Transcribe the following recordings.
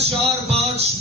4-5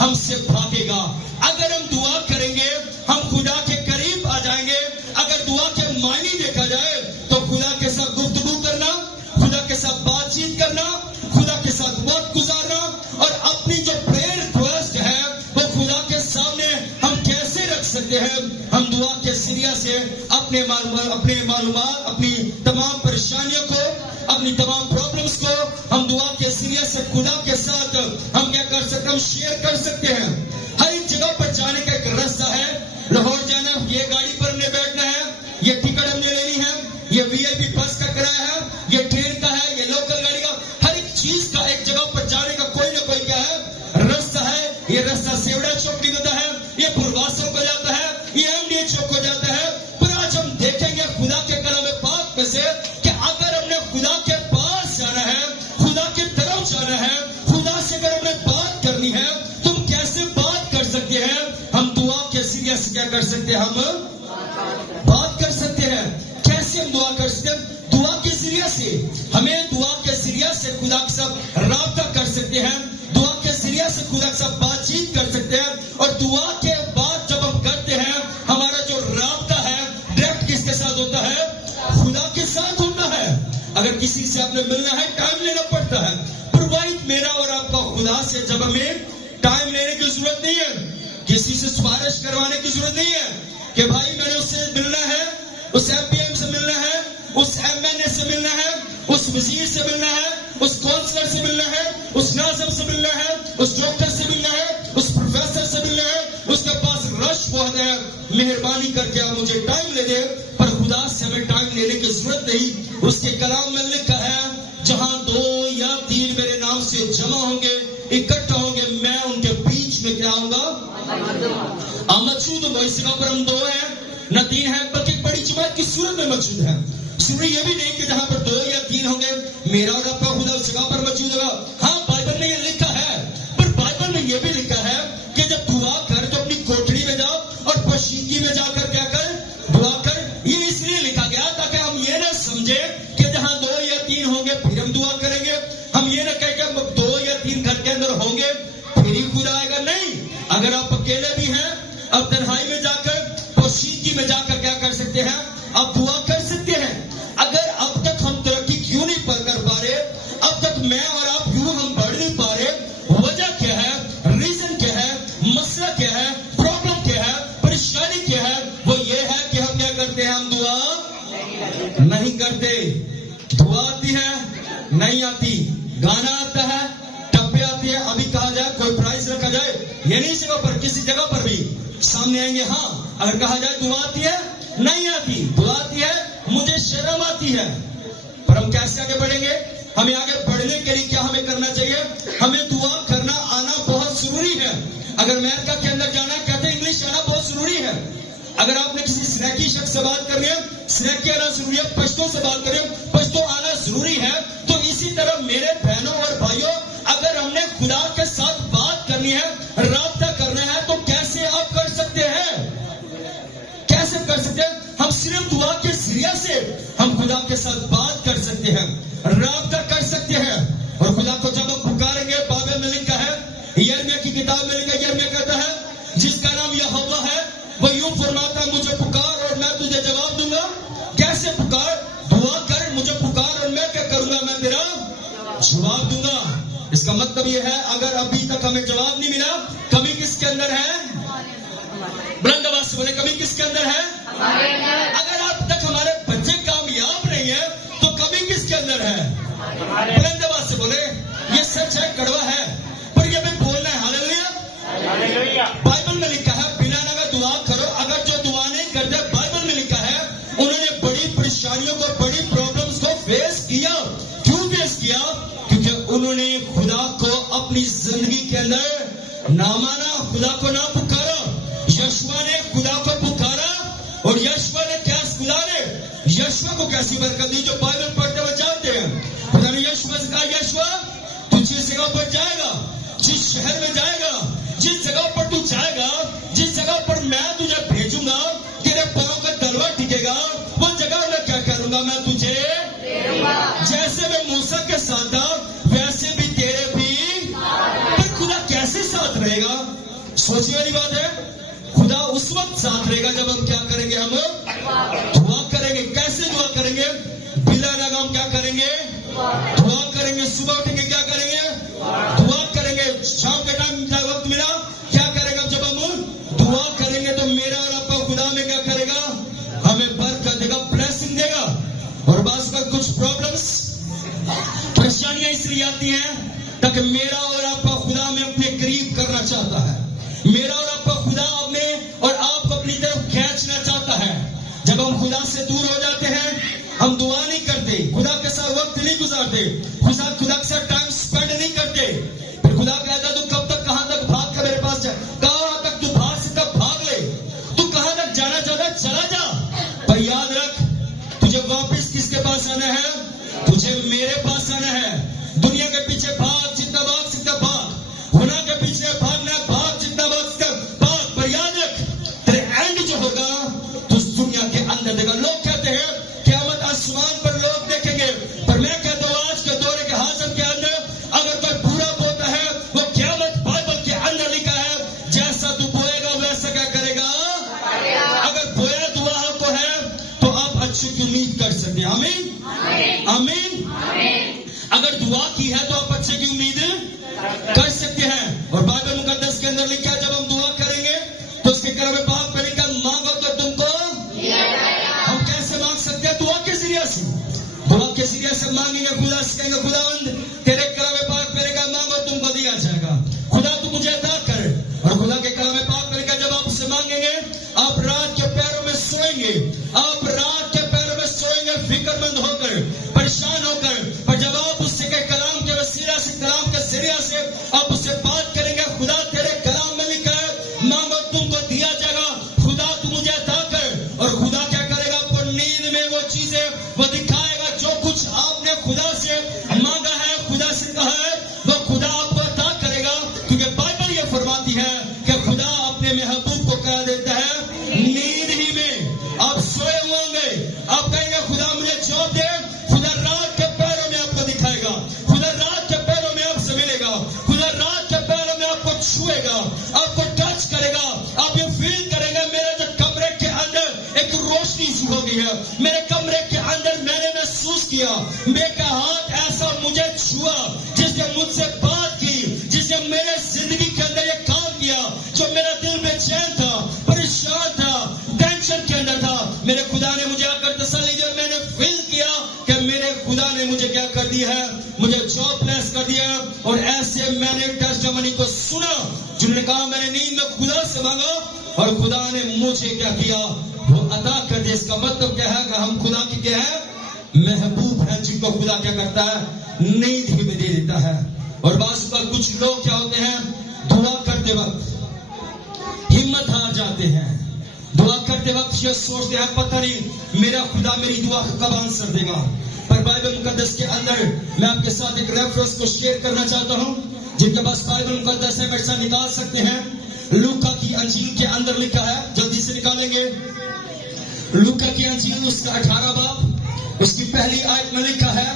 ہم سے بھاگے گا. اگر ہم دعا کریں گے ہم خدا کے قریب آ جائیں گے. اگر دعا کے معنی دیکھا جائے تو خدا کے ساتھ گفتگو کرنا, خدا کے ساتھ بات چیت کرنا, خدا کے ساتھ وقت گزارنا, اور اپنی جو پریئر ریکویسٹ ہے وہ خدا کے سامنے ہم کیسے رکھ سکتے ہیں. ہم دعا کے ذریعے سے اپنے معلومات, اپنی تمام پریشانیوں کو, اپنی تمام پرابلمس کو ہم دعا کے ذریعے سے خدا کے ساتھ ہم کیا کر سکتے ہیں, ہم شیئر کر سکتے ہیں. ہر ایک جگہ پر جانے کا ایک راستہ ہے. لاہور جانا, یہ گاڑی پر ہم نے بیٹھنا ہے, یہ ٹکٹ ہم نے لینی ہے, یہ VIP بس کا کرایہ ہے, یہ ٹرین کا ہے, یہ لوکل گاڑی کا, ہر ایک چیز کا ایک جگہ پر جانے کا کوئی نہ کوئی کیا ہے راستہ ہے. یہ راستہ سیوڑا چوک نکلتا ہے, یہ پھلواسوں کو جاتا ہے, یہ MDA چوک کو جاتا ہے. پر آج ہم دیکھیں گے خدا کے کلام پاک میں سے کہ اگر ہم نے خدا کے پاس جانا ہے, خدا کی طرف جانا ہے, خدا سے اگر ہم نے بات کرنی ہے, تم کیسے بات کر سکتے ہیں. ہم دعا کے ذریعے سے کیا کر سکتے ہیں, ہم بات کر سکتے ہیں. کیسے ہم دعا کر سکتے ہیں, دعا کے ذریعے سے. ہمیں دعا کے ذریعے سے خدا کے ساتھ رابطہ کر سکتے ہیں, دعا کے ذریعے سے خدا کے ساتھ بات چیت کر سکتے ہیں. اور دعا کے بعد جب ہم کرتے ہیں ہمارا جو رابطہ ہے ڈائریکٹ کس کے ساتھ ہوتا ہے, خدا کے ساتھ ہوتا ہے. اگر کسی سے آپ نے ملنا ہے ٹائم لینا پڑتا ہے. پرووائڈ میرا اور آپ کا خدا سے جب ہمیں ٹائم لینے کی ضرورت نہیں ہے, کسی سے سفارش کروانے کی ضرورت نہیں ہے کہ بھائی میں نے اس سے ملنا ہے, اس MPM سے ملنا ہے, اس MNA سے ملنا ہے, اس وزیر سے ملنا ہے, اس کونسلر سے ملنا ہے, اس ناظم سے ملنا ہے, اس ڈاکٹر سے ملنا ہے, اس پروفیسر سے ملنا ہے. اس کے پاس رش بہت ہے, مہربانی کر کے آپ مجھے ٹائم لے دے. پر خدا سے ہمیں ٹائم لینے کی ضرورت نہیں. اس کے کلام میں لکھا ہے جہاں 2 یا 3 میرے نام سے جمع ہوں گے, اکٹھا ہوں گے, میں ان کے بیچ میں کیا ہوں گا, موجود ہوں گا. اس جگہ پر ہم 2 ہیں نہ 3 ہیں, بلکہ بڑی جماعت کی صورت میں موجود ہیں. ضروری یہ بھی نہیں کہ جہاں پر 2 یا 3 ہوں گے میرا اور آپ کا خدا اس جگہ پر موجود ہوگا. ہاں بائبل میں یہ لکھا ہے, پر بائبل میں یہ بھی لکھا ہے کہ جب دعا کر تو اپنی کوٹڑی میں جاؤ اور پوشیدگی میں جا کر کیا کر, دعا کر. یہ اس لیے لکھا گیا تاکہ ہم یہ نہ سمجھے کہ جہاں 2 یا 3 ہوں گے پھر ہم دعا کریں گے. ہم یہ نہ کہیں کہ ہم 2 یا 3 گھر کے اندر ہوں گے پھر ہی خدا آئے گا. نہیں, اگر آپ اکیلے بھی ہیں اب تنہائی میں جا کر, پوشیدگی میں جا کر کیا کر سکتے ہیں, آپ دعا کر سکتے ہیں. اگر اب تک ہم ترقی کیوں نہیں کر پا رہے, اب تک میں اور آپ کیوں ہم بڑھ نہیں پا رہے, وجہ کیا ہے, ریزن کیا ہے, مسئلہ کیا ہے, پرابلم کیا ہے, پریشانی کیا ہے. وہ یہ ہے کہ ہم کیا کرتے ہیں, ہم دعا نہیں کرتے. دعا آتی ہے نہیں آتی, گانا آتا ہے, ٹپے آتی ہے. ابھی کہا جائے کوئی پرائز رکھا جائے, یہ نہیں جگہ پر, کسی جگہ پر بھی سامنے آئیں گے. ہاں اگر کہا جائے دعا آتی ہے نہیں آتی, دعا آتی ہے مجھے شرم آتی ہے. پر ہم کیسے آگے بڑھیں گے, ہمیں آگے بڑھنے کے لیے کیا ہمیں کرنا چاہیے, ہمیں دعا کرنا آنا بہت ضروری ہے. اگر امریکہ کے اندر جانا ہے کہتے ہیں انگلش آنا بہت ضروری ہے. اگر آپ نے کسی سریکی شخص سے بات کرنی ہے, سریکی آنا ضروری ہے. پشتو سے بات کرنی ہے, پشتو آنا ضروری ہے. تو اسی طرح میرے بہنوں اور بھائیوں, اگر ہم نے خدا کے ساتھ بات کرنی ہے, رابطہ کرنا ہے, تو کیسے آپ کر سکتے ہیں, کیسے کر سکتے ہیں. ہم صرف دعا کے ذریعے سے ہم خدا کے ساتھ بات کر سکتے ہیں, رابطہ کر سکتے ہیں. اور خدا کو جب ہم پکاریں گے, بائبل میں لکھا ہے, یرمیا کی کتاب میں لکھا, یرمیا کہتا ہے جس کا نام یہوہ ہے وہ یوں فرماتا ہے مجھے پکار اور میں تجھے جواب دوں گا. کیسے پکار, دعا کر, مجھے پکار اور میں کیا کروں گا, میں تیرا جواب دوں گا. اس کا مطلب یہ ہے اگر ابھی تک ہمیں جواب نہیں ملا, کمی کس کے اندر ہے, بلند آواز سے بولے, کمی کس کے اندر ہے. اگر اب تک ہمارے بچے کامیاب نہیں ہیں تو کمی کس کے اندر ہے, بلند آواز سے بولے. یہ سچ ہے, کڑوا ہے, پر یہ بھی بولنا ہے. ہاللیلویا. بائبل میں لکھا ہے بنا نہ دعا کرو. اگر جو دعا نہیں کرتے, بائبل میں لکھا ہے انہوں نے بڑی پریشانیوں کو, بڑی پرابلمز کو فیس کیا. کیوں فیس کیا, کیونکہ انہوں نے خدا کو اپنی زندگی کے اندر نہ مانا, خدا کو نہ پکارا. یشوا نے خدا کو پکارا, اور یشوا نے کیا, خدا نے یشوا کو کیسی برکت دی, جو بائبل پڑھتے ہوئے جانتے ہیں. خدا نے یشوا سے کہا, یشوا تو جس جگہ پر جائے گا, جس شہر میں جائے گا, جس جگہ پر تو جائے گا, جس جگہ پر میں تجھے بھیجوں گا, تیرے پاؤں کا تلوا ٹکے گا, وہ جگہ میں کیا کروں گا, میں تجھے جیسے میں موسیٰ کے ساتھ تھا ویسے بھی تیرے بھی. پر خدا کیسے ساتھ ساتھ رہے گا. سوچنے والی بات ہے, خدا اس وقت ساتھ رہے گا جب ہم کیا کریں گے, ہم دعا کریں گے. کیسے دعا کریں گے؟ بلا لگا ہم کیا کریں گے, دعا کریں گے. صبح اٹھ کے کیا کریں گے, دعا کریں گے. شام کے ٹائم وقت ملا کیا کریں گے, جب ہم دعا کریں گے تو میرا اور آپ کا خدا میں کیا کرے گا, ہمیں برکت دے گا, بلیسنگ دے گا. اور بعض کا کچھ پرابلمس پریشانیاں اس لیے آتی ہیں تاکہ میرا اور آپ کا خدا میں اپنے قریب کرنا چاہتا ہے. میرا اور آپ کا خدا میں اور آپ کو اپنی طرف کھینچنا چاہتا ہے. جب ہم خدا سے دور ہو جاتے ہیں, ہم دعا نہیں کرتے, خدا کے ساتھ وقت نہیں گزارتے, خدا کے ساتھ ٹائم سپینڈ نہیں کرتے. پھر خدا کہتا تو کب تک, کہاں تک بھاگ کر میرے پاس جائے, کہاں تک تو بھاگ سکتا بھاگ لے, تو کہاں تک جانا چاہتا چلا جا. پر یاد رکھ, تجھے واپس کس کے پاس آنا ہے, تجھے میرے پاس آنا ہے. دنیا کے پیچھے بھاگ, جتنا بھاگ سکتا بھاگ, گناہ کے پیچھے بھاگنا بھاگ, جتنا بھاگ سکتا بھاگ. پر یاد رکھ, تیرے اینڈ جو ہوگا تو اس دنیا کے اندر دے گا. لوگ کہتے ہیں قیامت آسمان پر لوگ دیکھیں گے, پر میں کہتا ہوں آج کے دور کے حاضر کے اندر اگر کوئی برا بوتا ہے, وہ قیامت بائبل کے اندر لکھا ہے, جیسا تو بوئے گا ویسا کیا کرے گا. اگر بویا دعا کو ہے تو آپ اچھی کی امید کر سکتے ہیں. آمین آمین. اگر دعا کی ہے تو آپ اچھے کی امید کر سکتے ہیں. اور بائبل مقدس کے اندر لکھا ہے جب ہم دعا کریں گے تو اس کے کلام پاک میں لکھا مانگو تو تم کو. ہم کیسے مانگ سکتے ہیں, دعا کے ذریعے سے. دعا کے ذریعے سے مانگیں گے, خدا سے کہیں گے خداوند تیرے کلام پاک میں لکھا مانگو تم کو دیا جائے گا, خدا تو مجھے عطا کر. اور خدا کے کلام پاک میں لکھا جب آپ اسے مانگیں گے آپ رات کے پیروں میں سوئیں گے, آپ رات کے پیروں میں سوئیں گے فکر مند ہو کر, پریشان ہو کر. پر جب آپ اس سے کلام کے وسیلہ سے, کلام کے ذریعے سے آپ اس سے بات کریں گے, خدا تیرے کلام میں لکھا ہے مانگو تم کو دیا جائے گا, خدا تو مجھے عطا کر. اور خدا کیا کرے گا, آپ کو نیند میں وہ چیزیں وہ دکھائے گا جو کچھ آپ نے خدا سے مانگا ہے, خدا سے کہا ہے, وہ خدا آپ کو عطا کرے گا. کیونکہ بائبل یہ فرماتی ہے کہ خدا اپنے محبوب کو کہا دیتا ہے نیند ہی میں. آپ سوئے ہوئے ہوں گے, آپ کہیں گے خدا مجھے جاب دے, خدا رات کے پیروں میں آپ کو دکھائے گا, خدا رات کے پیروں میں آپ سے ملے گا, خدا رات کے پیروں میں آپ کو چھوئے گا, آپ کو ٹچ کرے گا. آپ یہ فیل کریں گے میرے جو کمرے کے اندر ایک روشنی سی ہو گئی ہے, میرے کمرے کے اندر میں نے محسوس کیا میرا ہاتھ ایسا مجھے چھوا جس نے مجھ سے بات کی, جس نے میرے زندگی کے اندر یہ کام کیا. جو میرا دل بے چین تھا, پریشان تھا, ٹینشن کے اندر تھا, میرے خدا نے مجھے آ کر تسلی دی. میں نے فیل کیا کہ میرے خدا نے مجھے کیا کر دیا ہے, مجھے جاب پلیس کر دیا ہے. اور ایسے میں نے ٹیسٹیمنی کو سنا جنہوں نے کہا میں نے نیند میں خدا سے مانگا اور خدا نے مجھے کیا کیا, وہ عطا کر دیا. اس کا مطلب کیا ہے کہ ہم خدا کی کیا ہے, محبوب ہیں, جن کو خدا کیا کرتا ہے, نیند ہی میں دے دیتا ہے. اور بعض کا کچھ لوگ کیا ہوتے ہیں, دعا کرتے وقت ہمت ہار جاتے ہیں, دعا کرتے وقت یہ سوچتے ہیں پتہ نہیں میرا خدا میری دعا کب آنسر دے گا. پر بائبل مقدس کے اندر میں آپ کے ساتھ ایک ریفرنس کو شیئر کرنا چاہتا ہوں. جن کے پاس بائبل مقدس ہے میرے ساتھ نکال سکتے ہیں. لوکا کی انجیل کے اندر لکھا ہے, جلدی سے نکالیں گے. لوکا کی انجیل اس کا 18 باب اس کی پہلی آیت میں لکھا ہے,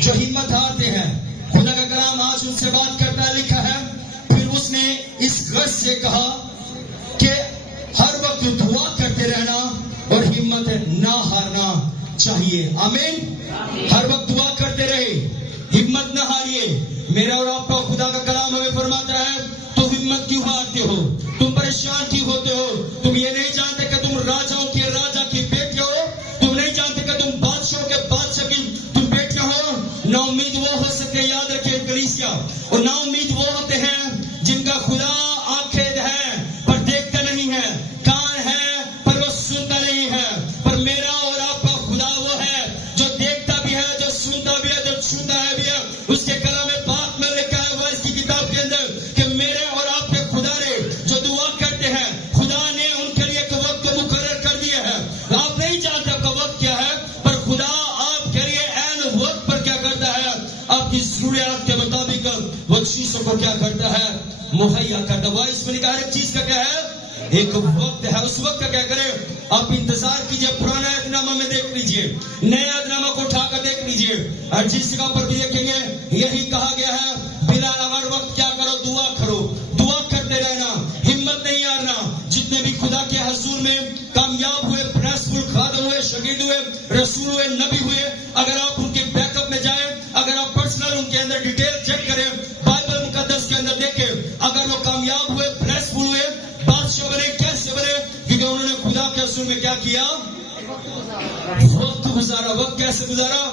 جو ہمت ہارتے ہیں خدا کا کلام آج ان سے بات کرتا ہے. لکھا ہے پھر اس نے اس غرض سے کہا کہ ہر وقت دعا کرتے رہنا اور ہمت نہ ہارنا چاہیے. آمین. ہر وقت دعا کرتے رہے, ہمت نہ ہاریے. میرا اور آپ کا خدا کا کلام ہمیں فرماتا ہے تو ہمت کیوں ہارتے ہو, تم پریشان کیوں ہوتے ہو, تم یہ نہیں جانتے کہ تم راجاؤں کے راجا کی بیٹے ہو, تم نہیں جانتے کہ تم بادشاہوں کے بادشاہ کی تم بیٹے ہو. نا امید وہ ہو سکتے, یاد رکھیں کلیسیا, اور نا امید وہ ہوتے ہیں جن کا خدا آنکھیں ہے پر دیکھتا نہیں ہے, کان ہے پر وہ سنتا نہیں ہے. پر میرا اور آپ کا خدا وہ ہے جو دیکھتا بھی ہے, جو سنتا بھی ہے, جو چھوتا ہے بھی ہے. اس کے کلام پاک میں لکھا ہے وائس کی کتاب کے اندر کہ میرے اور آپ کے خدا نے جو دعا کرتے ہیں, خدا نے ان کے لیے ایک وقت مقرر کر دیا ہے. آپ نہیں جانتے آپ کا وقت کیا ہے, پر خدا آپ کے لیے عین وقت پر کیا کرتا ہے, آپ کی ضروریات کے مطابق وہ چیزوں کو کیا کرتا ہے, مہیا کرتا. وائس میں لکھا ہے ایک چیز کا کیا ہے, ایک وقت ہے. اس وقت کا کیا کرے, آپ انتظار کیجئے. پرانا عہد نامہ میں دیکھ لیجئے, نئے عہد نامہ کو اٹھا کر دیکھ لیجئے, اور جس جگہ پر بھی دیکھیں گے یہی کہا گیا ہے بلا ہر وقت کیا کرو, دعا کرو. دعا رسول ہوئے, نبی ہوئے, اگر آپ ان کے بیک اپ میں جائیں, اگر آپ پرسنل ان کے اندر ڈیٹیل چیک کریں, بائبل مقدس کے اندر دیکھیں, اگر وہ کامیاب ہوئے, بلیسفل ہوئے, بادشاہ بنے, کیسے بنے؟ کیونکہ انہوں نے خدا کے حضور میں کیا کیا؟ وقت گزارا. وقت کیسے گزارا؟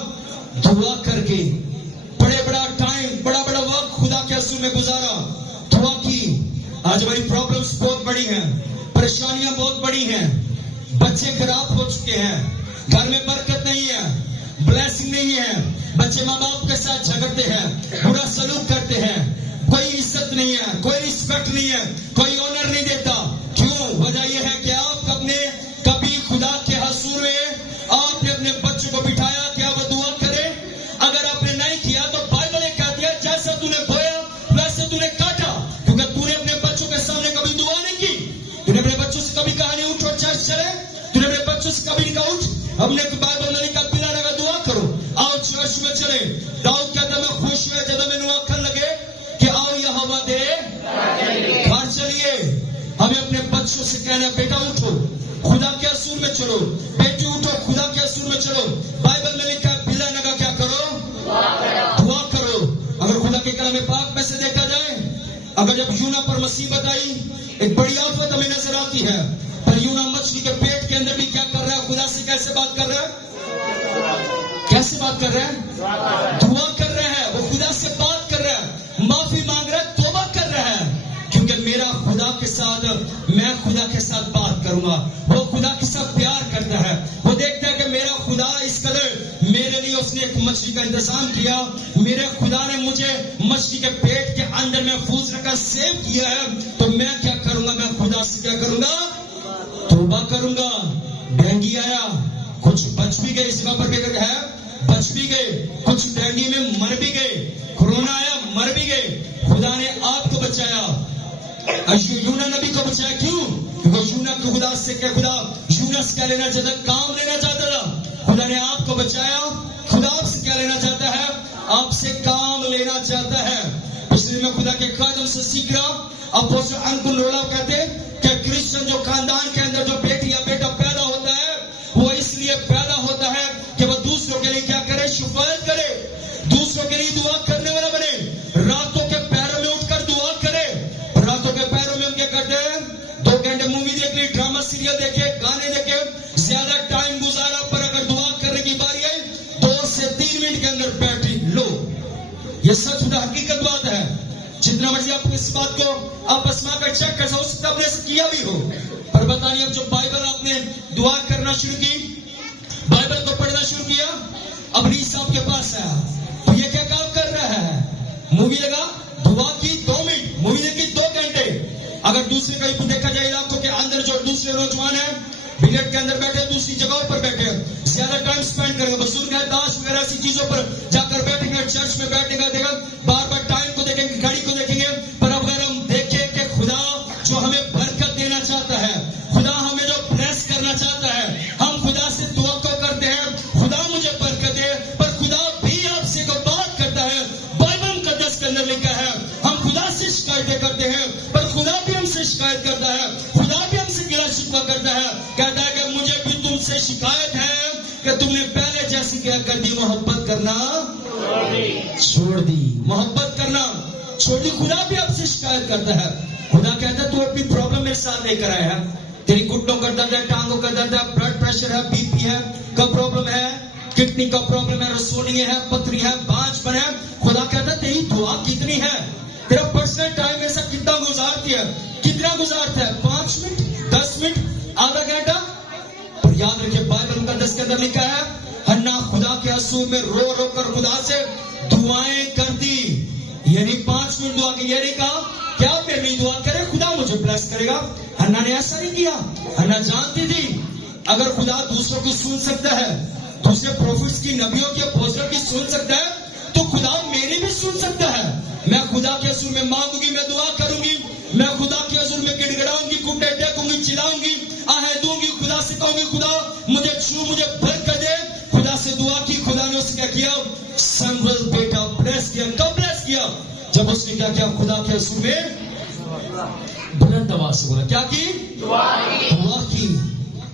دعا کر کے. بڑا ٹائم, بڑا وقت خدا کے حضور میں گزارا, دعا کی. آج ہماری پرابلمز بہت بڑی ہیں, پریشانیاں بہت بڑی ہیں, بچے خراب ہو چکے ہیں, گھر میں برکت نہیں ہے, بلیسنگ نہیں ہے, بچے ماں باپ کے ساتھ جھگڑتے ہیں, برا سلوک کرتے ہیں, کوئی عزت نہیں ہے, کوئی رسپیکٹ نہیں ہے, کوئی آنر نہیں دیتا. کیوں؟ وجہ یہ ہے کہ آپ اپنے کبھی خدا کے حضور میں آپ نے اپنے بچوں کو بٹھایا کیا وہ دعا کرے؟ اگر آپ نے نہیں کیا تو بائبل نے کہہ دیا جیسا تو نے بویا ویسے تو نے کاٹا, کیونکہ تو نے اپنے بچوں کے سامنے کبھی دعا نہیں کی. تو نے اپنے بچوں سے کبھی کہا نہیں اٹھو چرچ چلے, تو نے اپنے بچوں سے کبھی نہیں کہا اٹھ, ہم نے بائبل میں لکھا پلا لگا دعا کرو, آؤ چرچ میں چلے. داؤد کہتا میں خوش ہوئے جب میں آنکھن لگے کہ آؤ یہوہ دے گھر چلیے. ہمیں اپنے بچوں سے کہنا بیٹا اٹھو خدا کے حضور میں چلو, بیٹی اٹھو خدا کے حضور میں چلو. بائبل میں لکھا ہے بلا نگا کیا کرو؟ دعا کرو. اگر خدا کے کلام پاک میں سے دیکھا جائے, اگر جب یونا پر مصیبت آئی, ایک بڑی آفت ہمیں نظر آتی ہے, پر یونا مچھلی کے پیٹ کے اندر بھی کیا کر رہا ہے؟ خدا سے کیسے بات کر رہا ہے؟ کیسے بات کر رہا ہے؟ دعا کر رہا ہے. وہ خدا سے بات کر رہا ہے, معافی مانگ رہا ہے, توبہ کر رہا ہے, کیونکہ میرا خدا کے ساتھ, میں خدا کے ساتھ بات کروں گا. وہ خدا کے ساتھ پیار کرتا ہے, وہ دیکھتا ہے کہ میرا خدا اس قدر میرے لیے اس نے ایک مچھلی کا انتظام کیا, میرے خدا نے مجھے مچھلی کے پیٹ کے اندر محفوظ رکھا, سیو کیا ہے, تو میں کیا کروں گا؟ میں خدا سے کیا کروں گا؟ توبہ کروں گا. ڈینگی آیا, کچھ بچ بھی گئے, اس جگہ پر ہے بچ بھی گئے, کچھ ڈینگی میں مر بھی گئے, کورونا آیا مر بھی گئے. خدا نے آپ کو بچایا, یونا نبی کو بچایا. کیوں؟ کیونکہ یونا کو خدا سے کیا, خدا یونا سے کیا لینا چاہتا؟ کام لینا چاہتا تھا. خدا نے آپ کو بچایا, خدا آپ سے کیا لینا چاہتا ہے؟ آپ سے کام لینا چاہتا ہے. اس لیے میں خدا کے قدم سے سیکھ رہا. اب وہ انکل لوڑا کہتے کہ کرسچن جو خاندان کے اندر جو بیٹی یا بیٹا پیدا ہوتا ہے, وہ اس لیے پیدا ہوتا ہے کہ وہ دوسروں کے لیے کیا کرے؟ شفاعت کرے, دوسروں کے لیے دعا کرنے والا بنے, راتوں کے پیروں میں اٹھ کر دعا کرے. راتوں کے پیروں میں ہم کیا کرتے ہیں؟ 2 گھنٹے مووی دیکھ لی, ڈرامہ سیریل دیکھے, گانے دیکھے, زیادہ ٹائم گزارا, پر اگر دعا کرنے کی باری آئی 2 سے 3 منٹ کے اندر بیٹھ لو. یہ سچ حقیقت بات ہے. جتنا مرضی آپ اس بات کو آپ اسما کر چیک کر سکتے, آپ نے کیا بھی ہو, پر بتائیے اب جو بائبل آپ نے دعا کرنا شروع کی, بائبل کو پڑھنا شروع کیا, اب ریس صاحب کے پاس آیا, تو یہ کیا کام کر رہا ہے؟ مووی لگا, دعا کی 2 منٹ, مووی دیکھی 2 گھنٹے. اگر دوسرے کہیں دیکھا جائے علاقوں کے اندر جو دوسرے نوجوان ہیں بلیٹ کے اندر بیٹھے, دوسری جگہوں پر بیٹھے, زیادہ ٹائم سپینڈ کریں گے, بزرگ ہے تاش وغیرہ ایسی چیزوں پر جا کر بیٹھیں گے, چرچ میں بیٹھیں گے, دیکھا بار بار ٹائم کو دیکھیں گے, گھڑی کو دیکھیں گے. پر اگر ہم دیکھیں کہ خدا جو ہمیں برکت دینا چاہتا ہے, خدا ہمیں جو بلیس کرنا چاہتا ہے, ہم خدا سے توقع کرتے ہیں خدا مجھے برکت دے, پر خدا بھی آپ سے کو بات کرتا ہے. بائبل مقدس کے اندر لکھا ہے ہم خدا سے شکایتیں کرتے ہیں, پر خدا بھی ہم سے شکایت کرتا ہے, خدا بھی ہم سے گلا شکوہ کرتا ہے, کہتا ہے کہ مجھے بھی تم سے شکایت ہے کہ تم نے پہلے جیسی کیا کر دی, محبت کرنا چھوڑ دی, محبت کرنا چھوڑ دی. خدا بھی آپ سے شکایت کرتا ہے. خدا کہتا ہے تو اپنی پرابلم میرے ساتھ لے کر آیا ہے, تیری گھٹنوں کا درد ہے, ٹانگوں کا درد ہے, بلڈ پریشر ہے, بی پی ہے, کا پرابلم ہے, کڈنی کا پرابلم ہے, رسولی ہے, پتری ہے, بانج بن ہے. خدا کہتا ہے تیری دعا کتنی ہے, تیرا پرسنل ٹائم ایسا کتنا گزارتی ہے, کتنا گزارتا ہے؟ 5 منٹ, 10 منٹ, آدھا گھنٹہ. پر یاد رکھیے بائبل مقدس کے اندر لکھا ہے ہنا خدا کے حضور میں رو رو کر خدا سے دعائیں کر دی. یعنی 5 منٹ دعا کی, یہ نہیں کہا کیا میں نہیں دعا کرے خدا مجھے بلیس کرے گا. ہنا نے ایسا نہیں کیا. ہنا جانتی تھی اگر خدا دوسروں کی سن سکتا ہے, دوسرے پروفٹس کی, نبیوں کی, اپوسٹل کی سن سکتا ہے, تو خدا میری بھی سن سکتا ہے. میں خدا کے حضور میں مانگوں گی, میں دعا کروں گی, میں خدا کے حضور میں گڑ گڑاؤں گی, گھٹنے ٹیکوں گی, چلاؤں گی, آہیں دوں گی, خدا سے کہوں گی خدا مجھے چھو, مجھے برکت دے. خدا سے دعا کی, خدا نے اسے کیا کیا؟ سنبل بیٹا بلیس کیا. کب بلیس کیا؟ جب اس نے کیا کیا؟ خدا کے حضور میں بلند آواز سے بولا. کیا کی؟ دعا کی.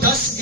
10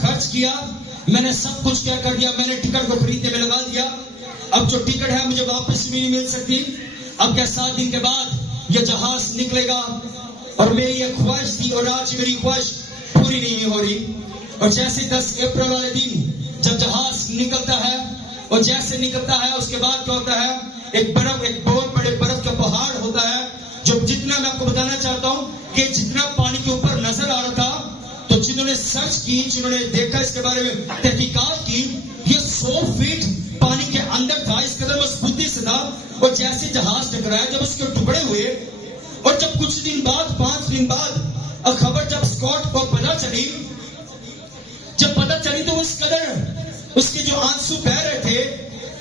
خرچ کیا میں نے سب کچھ کیا کر دیا, میں نے ٹکٹ کو خریدنے میں لگا دیا. اب جو ٹکٹ ہے مجھے واپس بھی نہیں مل سکتی. اب کیا 7 دن کے بعد یہ جہاز نکلے گا, اور میری یہ خواہش تھی اور آج میری خواہش پوری نہیں ہو رہی. اور جیسے 10 اپریل والے دن جب جہاز نکلتا ہے اور جیسے نکلتا ہے اس کے بعد کیا ہوتا ہے, ایک بہت بڑے برف کا پہاڑ ہوتا ہے. جو جتنا میں آپ کو بتانا چاہتا ہوں کہ جتنا پانی کے اوپر نظر آ رہا تھا, تو جنہوں نے سرچ کی, جنہوں نے دیکھا اس کے بارے میں تحقیقات کی, یہ 100 فیٹ پانی کے اندر تھا, اس قدر مضبوطی سے تھا. اور جیسے جہاز ٹکرایا, جب اس کے ٹکڑے ہوئے اور جب کچھ دن بعد 5 دن بعد خبر جب اسکاٹ کو پتہ چلی تو اس قدر اس کے جو آنسو بہ رہے تھے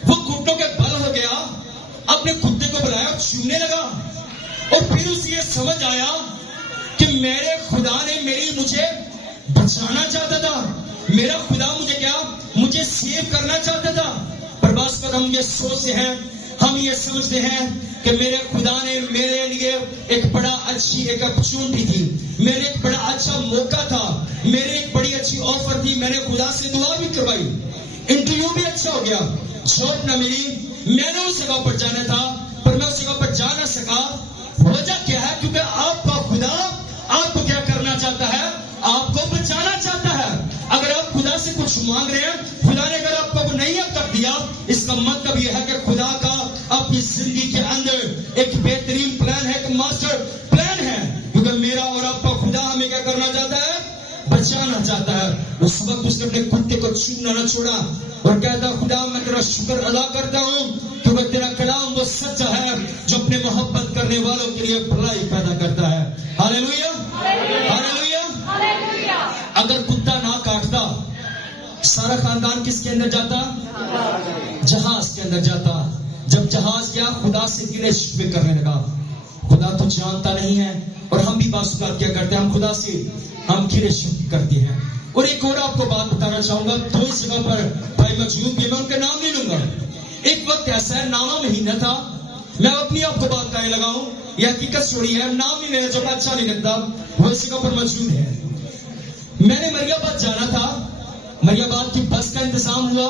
وہ گھٹنوں کے بل ہو گیا, اپنے کتے کو بلایا اور چومنے لگا. اور پھر اسے یہ سمجھ آیا کہ میرے خدا نے مجھے بچانا چاہتا تھا, میرا خدا مجھے سیو کرنا چاہتا تھا. پر بعض وقت ہم یہ سوچتے ہیں, ہم یہ سمجھتے ہیں کہ میرے خدا نے میرے لیے ایک بڑا اچھی ایک اپرچونٹی تھی, میرے ایک بڑا اچھا موقع تھا, میرے ایک بڑی اچھی آفر تھی, میں نے خدا سے دعا بھی کروائی, انٹرویو بھی اچھا ہو گیا, جاب نہ ملی, میں نے اس جگہ پر جانا تھا پر میں اس جگہ پر جا نہ سکا. وجہ کیا ہے؟ کیونکہ آپ کا خدا آپ کو کیا کرنا چاہتا ہے, آپ کو بچانا چاہتا ہے. اگر آپ خدا سے کچھ مانگ رہے ہیں, خدا نے اگر آپ کو نہیں اب تک دیا, اس کا مطلب یہ ہے کہ خدا کا اپنی زندگی کے اندر ایک بہترین پلان ہے, ایک ماسٹر پلان ہے. کیونکہ میرا اور آپ کا خدا ہمیں کیا کرنا چاہتا ہے, بچانا چاہتا ہے. اس وقت اس نے اپنے کتے کو چومنا نہ چھوڑا اور کہتا, خدا میں تیرا شکر ادا کرتا ہوں کیونکہ تیرا کلام وہ سچا ہے جو اپنے محبت کرنے والوں کے لیے بھلائی پیدا کرتا ہے. ہاللیلویا, ہاللیلویا. اگر کتا نہ کاٹتا, سارا خاندان کس کے اندر جاتا, جہاز کے اندر جاتا. جب جہاز گیا, خدا سے گلے شکوے کرنے لگا, خدا تو جانتا نہیں ہے. اور ہم بھی بعض اوقات کیا کرتے ہیں, ہم خدا سے ہم گلے شکوے کرتے ہیں. اور ایک اور آپ کو بات بتانا چاہوں گا, 2 اس جگہ پر بھائی موجود بھی, میں ان کا نام نہیں لوں گا. ایک وقت ایسا ہے, نواں مہینہ تھا, میں اپنی آپ کو بات کہنے لگا ہوں, یہ حقیقت چھوڑی ہے, نام نہیں لینا جب اچھا نہیں لگتا, وہ اس جگہ پر موجود ہے. میں نے مریم آباد جانا تھا, مریم آباد کی بس کا انتظام ہوا,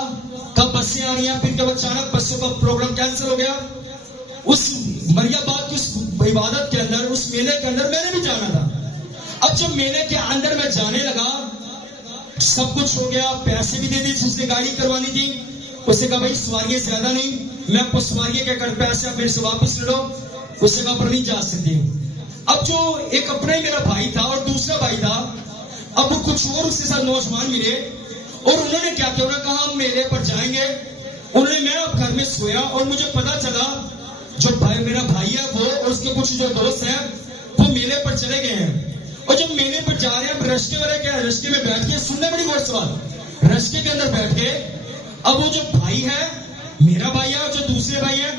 کب بسیں آ رہی ہیں, پھر کب اچانک بسوں کا پروگرام کینسل ہو گیا. اس مریم آباد کی اس عبادت کے اندر, اس میلے کے اندر میں نے بھی جانا تھا. اب جب میلے کے اندر میں جانے لگا, سب کچھ ہو گیا, پیسے بھی دے دی, جس نے گاڑی کروانی تھی اس نے کہا بھائی سواریاں زیادہ نہیں, میں آپ کو سواریاں کیا کر پیسے آپ میرے سے واپس لے لو, اس جگہ پر نہیں جا سکتے. اب جو ایک اپنا ہی میرا بھائی تھا اور دوسرا بھائی تھا, اب وہ کچھ اور اس کے ساتھ نوجوان ملے اور انہوں نے کیا کیا, انہوں نے کہا ہم میلے پر جائیں گے. انہوں نے, میں اب گھر میں سویا اور مجھے پتا چلا جو میرا بھائی ہے وہ اور اس کے کچھ جو دوست ہیں وہ میلے پر چلے گئے ہیں. اور جب میلے پر جا رہے ہیں, رشتے والے کیا, رشتے میں بیٹھ کے سننے بڑی غور سوال, رشتے کے اندر بیٹھ کے, اب وہ جو بھائی ہے میرا بھائی ہے اور جو دوسرے بھائی ہیں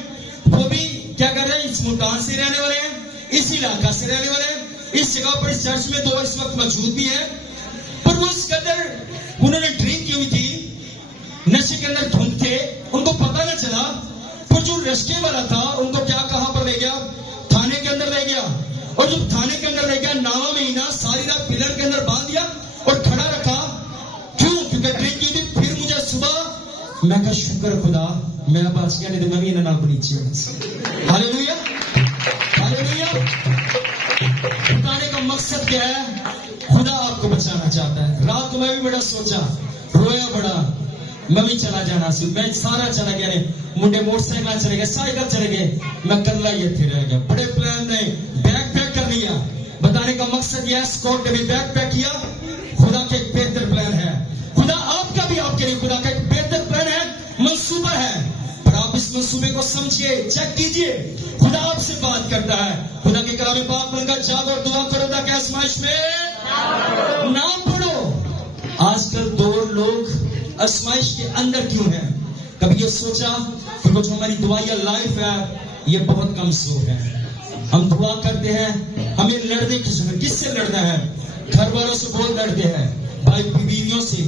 وہ بھی کیا کر رہے ہیں, اس ملتان سے رہنے والے ہیں, اس علاقہ سے رہنے والے ہیں, اس جگہ پر اس چرچ میں 2 اس وقت موجود بھی ہیں. پر وہ اس قدر انہوں نے ڈرنک کی ہوئی تھی, نشے کے اندر دھند تھے, ان کو پتا نہ چلا. پر جو رشتے والا تھا ان کو کیا کہاں پر لے گیا, تھانے کے اندر لے گیا. اور جب تھانے کے اندر لے گیا, 9واں مہینہ ساری رات پلر کے اندر باندھ دیا اور کھڑا رکھا. کیوں؟ کیونکہ ڈرنک کی تھی. پھر مجھے صبح میں کہا شکر خدا میں اب آج کیا نہیں تو میں بھی نہ بڑی چیز. ہاللیلویا, ہاللیلویا. بتانے کا مقصد کیا ہے, خدا آپ کو بچانا چاہتا ہے. رات کو میں بھی بڑا سوچا, رویا بڑا, میں بھی چلا جانا سی, میں سارا چلا گیا, منڈے موٹر سائیکل چلے گئے, سائیکل چلے گئے, میں کلا یہ تھے رہ گیا. بڑے پلان نہیں, بیگ پیک کر لیا. بتانے کا مقصد یہ ہے, اسکاٹ نے بھی بیگ پیک کیا. خدا کا ایک بہتر پلان ہے, خدا آپ کا بھی آپ کے لیے خدا کا ایک بہتر پلان ہے, منصوبہ ہے. پر آپ اس منصوبے کو سمجھیے, چیک کیجئے. خدا آپ سے بات کرتا ہے. خدا کے کلام پاک بن کر جاگو اور دعا کرو تاکہ آزمائش میں نہ پڑو. آج کل 2 لوگ آزمائش کے اندر کیوں ہیں؟ کبھی یہ سوچا کہ جو ہماری دعائیہ لائف ہے یہ بہت کمزور ہے. ہم دعا کرتے ہیں, ہمیں لڑنے کی ضرورت, کس سے لڑنا ہے؟ گھر والوں سے بہت لڑتے ہیں, بھائی بیویوں سے,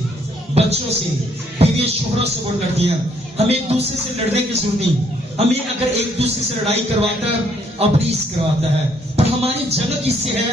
بچوں سے, بیوی شوہروں سے بہت لڑتی ہیں. ہمیں ایک دوسرے سے لڑنے کی ضرورت نہیں. ہمیں اگر ایک دوسرے سے لڑائی کرواتا ہے, اپریس کرواتا ہے. پر ہماری جنگ کس سے ہے؟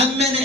MNA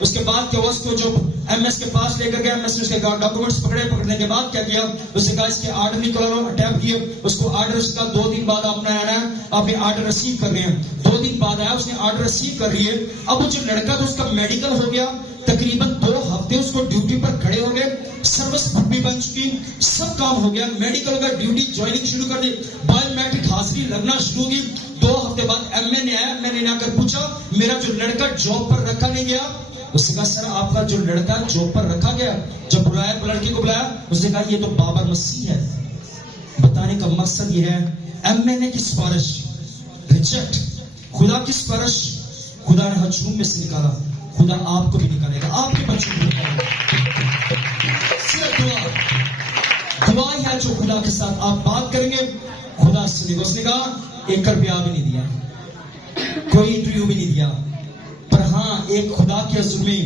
اس کے بعد کیا ہوا, اس کو جو ایم ایس کے پاس لے کر گیا, ایم ایس نے اس کے ڈاکومنٹس پکڑنے کے بعد کیا کیا, اس نے کہا اس کے آرڈر نکالو, اٹیمپٹ کیے, اس کو آرڈر, اس کا 2 دن بعد آپ نے آنا ہے, آپ نے آرڈر ریسیو کر رہے ہیں. 2 دن بعد آیا, اس نے آرڈر ریسیو کر رہی ہے. اب وہ جو لڑکا تھا اس کا میڈیکل ہو گیا, تقریباً 2 ہفتے اس کو ڈیوٹی پر کھڑے ہو گئے, سروس بک بھی بن چکی, سب کام ہو گیا, میڈیکل کا ڈیوٹی جوائننگ شروع کر دی, بایو میٹرک حاضری لگنا شروع ہوگی. 2 ہفتے بعد ایم اے نے آیا, میں نے آ کر پوچھا میرا جو لڑکا جاب پر رکھا نہیں گیا. اس نے کہا سر آپ کا جو لڑکا جاب پر رکھا گیا, جب بلایا لڑکے کو بلایا, اس نے کہا یہ تو بابر مسیح ہے. بتانے کا مقصد یہ ہے, ایم اے نے کی سفارش ریجیکٹ, خدا کی سفارش خدا نے ہجوم میں سے نکالا, خدا آپ کو بھی نکالے گا, آپ کے بچوں کو نکالے گا. صرف دعا ہی ہے جو خدا کے ساتھ آپ بات کریں گے, خدا سنے گا. اس نے کہا 1 روپیہ بھی نہیں دیا, کوئی انٹرویو بھی نہیں دیا, پر ہاں ایک خدا کے حضور میں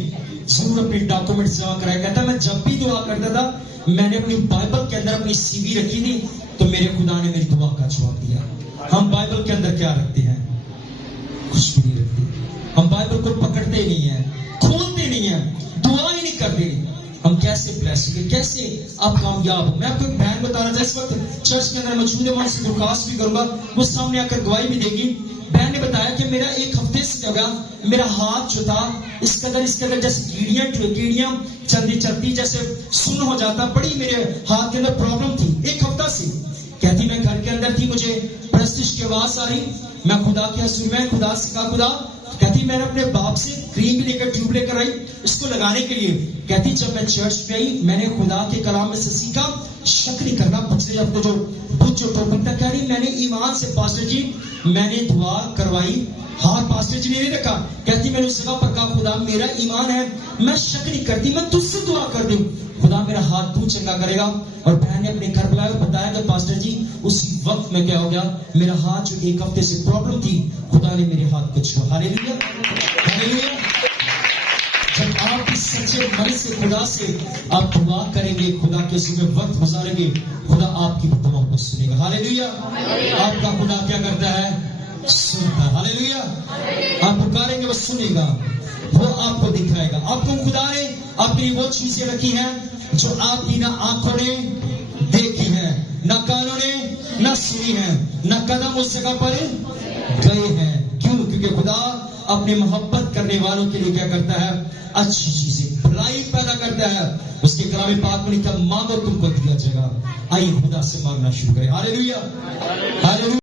ضرور اپنے ڈاکومنٹ جمع کرایا. کہتا میں جب بھی دعا کرتا تھا, میں نے اپنی بائبل کے اندر اپنی سی وی رکھی تھی, تو میرے خدا نے میری دعا کا جواب دیا. ہم بائبل کے اندر کیا رکھتے ہیں, کچھ بھی نہیں رکھتے. ہم بائبل کو پکڑتے نہیں ہیں, کھولتے نہیں ہیں, دعا ہی نہیں کرتے. ہم کیسے بلیس ہوگے, کیسے آپ کامیاب ہو. میں آپ کو ایک بہن بتانا چاہتا, اس وقت چرچ کے اندر موجود ہے, وہاں سے درخواست بھی کروں گا, وہ سامنے آ کر گواہی بھی دے گی. بہن نے بتایا کہ میرا 1 ہفتے سے جگہ میرا ہاتھ جو تھا اس قدر جیسے کیڑیاں چلتی جیسے سن ہو جاتا, بڑی میرے ہاتھ کے اندر پرابلم تھی 1 ہفتہ سے. کہتی میں گھر کے اندر تھی, مجھے پرستش کی آواز آ رہی, میں خدا کے حضور میں خدا سے کہا خدا, کہتی میں نے اپنے باپ سے کریم لے کر ٹیوب لے کر آئی اس کو لگانے کے لیے. کہتی جب میں چرچ پہ آئی, میں نے خدا کے کلام میں سے سیکھا شک نہیں کرنا. پچھلے ہفتے جو ٹاپک تھا, کہہ رہی میں نے ایمان سے پاسٹر جی میں نے دعا کروائی, ہاتھ پاسٹر جی نے نہیں رکھا. کہتی میں نے اس جگہ پر کہا خدا میرا ایمان ہے, میں شک نہیں کرتی, میں تجھ سے دعا کر دوں, خدا میرا ہاتھ تو چنگا کرے گا. اور بہن نے اپنے گھر بلایا اور بتایا کہ پاسٹر جی اسی وقت میں کیا ہو گیا, میرا ہاتھ جو 1 ہفتے سے پرابلم تھی, خدا نے میرے ہاتھ کو چھوڑا. ہاللیلویا, ہاللیلویا. جب آپ اس سچے من سے خدا سے آپ دعا کریں گے, خدا کے ساتھ وقت گزاریں گے, خدا آپ کی دعا کو سنے گا. ہاللیلویا. آپ کا خدا کیا کرتا ہے, سنتا ہے. ہاللیلویا. آپ پکاریں گے وہ سنے گا, وہ آپ کو دکھائے گا. آپ کو خدا نے اپنی وہ چیزیں رکھی ہیں جو آپ کی نہ آنکھوں نے دیکھی ہیں, نہ کانوں نے نہ سنی ہیں, نہ قدم اس جگہ پر گئے ہیں. کیوں؟ کیونکہ خدا اپنے محبت کرنے والوں کے لیے کیا کرتا ہے, اچھی چیزیں بھلائی پیدا کرتا ہے. اس کے کلام پاک میں لکھا مانگو تم کو دیا جائے گا. آئیے خدا سے مانگنا شروع کریں. ہاللیلویا, ہاللیلویا.